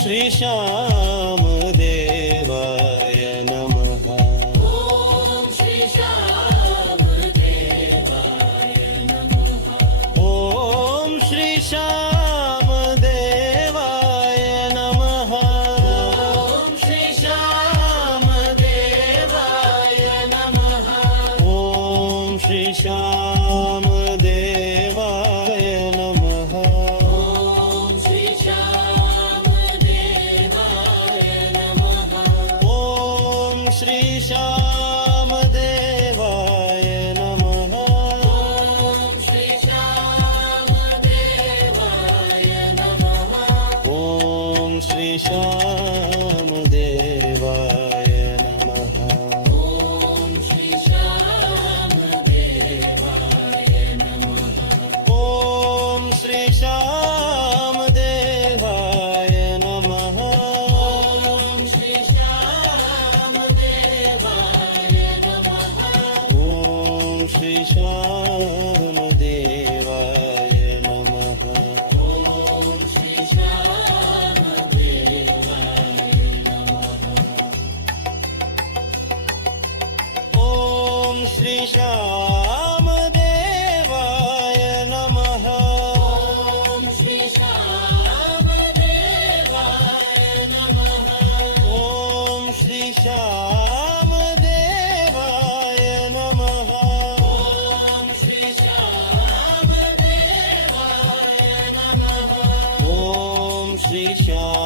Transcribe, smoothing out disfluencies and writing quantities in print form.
श्री श्याम देवाय नमः ॐ श्री श्याम देवाय नमः ॐ श्री श्याम देवाय नमः ॐ श्री श्याम देवाय नमः ॐ श्री श्याम देवाय नमः ॐ श्री श्याम देवाय नमः ॐ श्री श्याम देवाय नमः ॐ श्री श्याम देवाय नमः ॐ श्री श्याम देवाय नमः ॐ श्री श्याम देवाय नमः ॐ श्री श्याम देवाय नमः ॐ श्री श्याम देवाय नमः ॐ श्री श्याम देवाय नमः ॐ श्री श्याम देवाय नमः ॐ श्री श्याम देवाय नमः ॐ श्री श्याम देवाय नमः ॐ श्री श्याम देवाय नमः ॐ श्री श्याम देवाय नमः ॐ श्री श्याम